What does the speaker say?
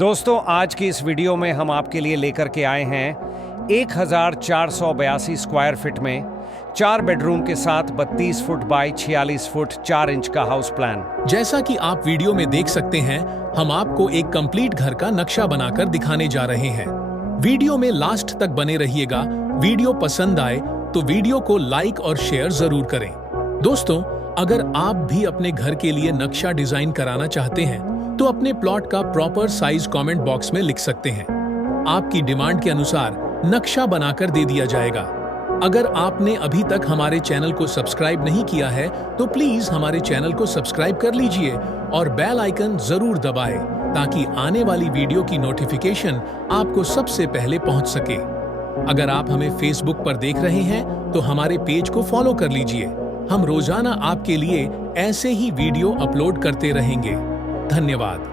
दोस्तों, आज की इस वीडियो में हम आपके लिए लेकर के आए हैं 1482 स्क्वायर फीट में 4 बेडरूम के साथ 32 फुट बाय 46 फुट 4 इंच का हाउस प्लान। जैसा कि आप वीडियो में देख सकते हैं, हम आपको एक कंप्लीट घर का नक्शा बनाकर दिखाने जा रहे हैं। वीडियो में लास्ट तक बने रहिएगा। वीडियो पसंद आए तो वीडियो को लाइक और शेयर जरूर करें। दोस्तों, अगर आप भी अपने घर के लिए नक्शा डिजाइन कराना चाहते हैं तो अपने प्लॉट का प्रॉपर साइज कमेंट बॉक्स में लिख सकते हैं। आपकी डिमांड के अनुसार नक्शा बनाकर दे दिया जाएगा। अगर आपने अभी तक हमारे चैनल को सब्सक्राइब नहीं किया है तो प्लीज हमारे चैनल को सब्सक्राइब कर लीजिए और बेल आइकन जरूर दबाएं ताकि आने वाली वीडियो की नोटिफिकेशन आपको सबसे पहले पहुंच सके। अगर आप हमें फेसबुक पर देख रहे हैं तो हमारे पेज को फॉलो कर लीजिए। हम रोजाना आपके लिए ऐसे ही वीडियो अपलोड करते रहेंगे। धन्यवाद।